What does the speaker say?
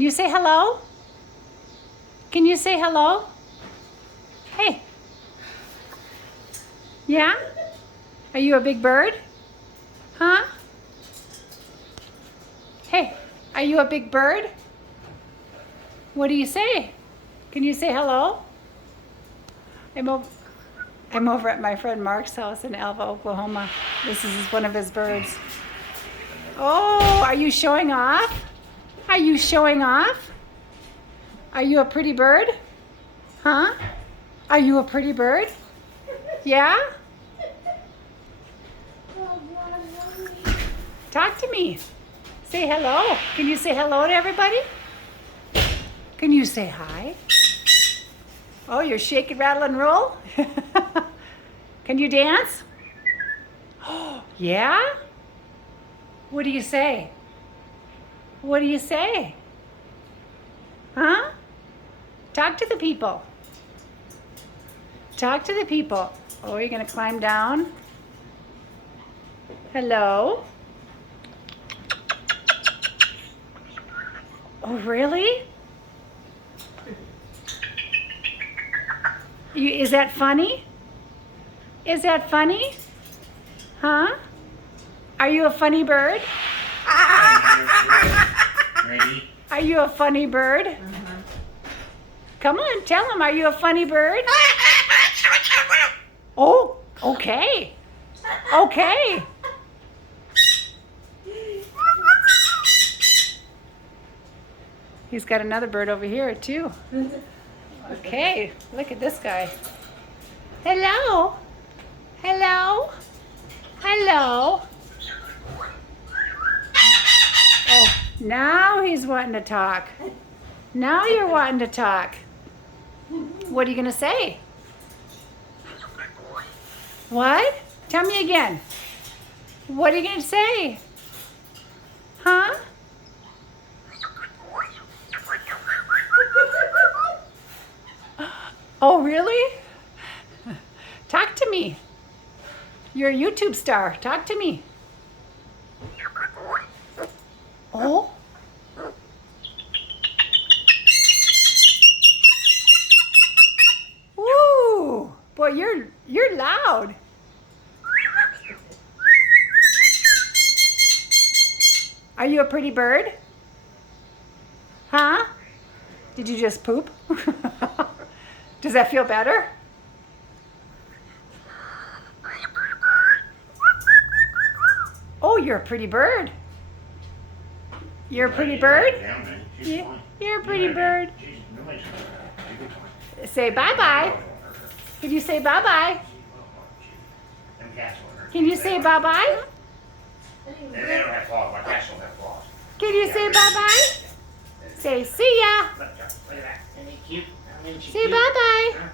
Can you say hello? Can you say hello? Hey. Yeah? Are you a big bird? Huh? Hey, are you a big bird? What do you say? Can you say hello? I'm over at my friend Mark's house in Alva, Oklahoma. This is one of his birds. Oh, are you showing off? Are you showing off? Are you a pretty bird? Huh? Are you a pretty bird? Yeah? Talk to me. Say hello. Can you say hello to everybody? Can you say hi? Oh, you're shake, rattle, and roll? Can you dance? Oh, yeah? What do you say? What do you say? Huh? Talk to the people. Talk to the people. Oh, you're going to climb down? Hello? Oh, really? Is that funny? Is that funny? Huh? Are you a funny bird? Ready? Are you a funny bird? Uh-huh. Come on, tell him, are you a funny bird? Oh, okay. Okay. He's got another bird over here, too. Okay, look at this guy. Hello. Hello. Hello. Oh, now he's wanting to talk. Now you're wanting to talk. What are you going to say? What? Tell me again. What are you going to say? Huh? Oh, really? Talk to me. You're a YouTube star. Talk to me. Oh? Woo! Boy, you're loud. Are you a pretty bird? Huh? Did you just poop? Does that feel better? Oh, you're a pretty bird. You're a pretty bird? You're a pretty bird. Say bye-bye. Can you say bye-bye? Can you say bye-bye? They don't have claws. My cats don't have claws. Can you say bye-bye? Say see ya. Look at that. Isn't he cute? I mean, she's Say cute. bye-bye. Huh?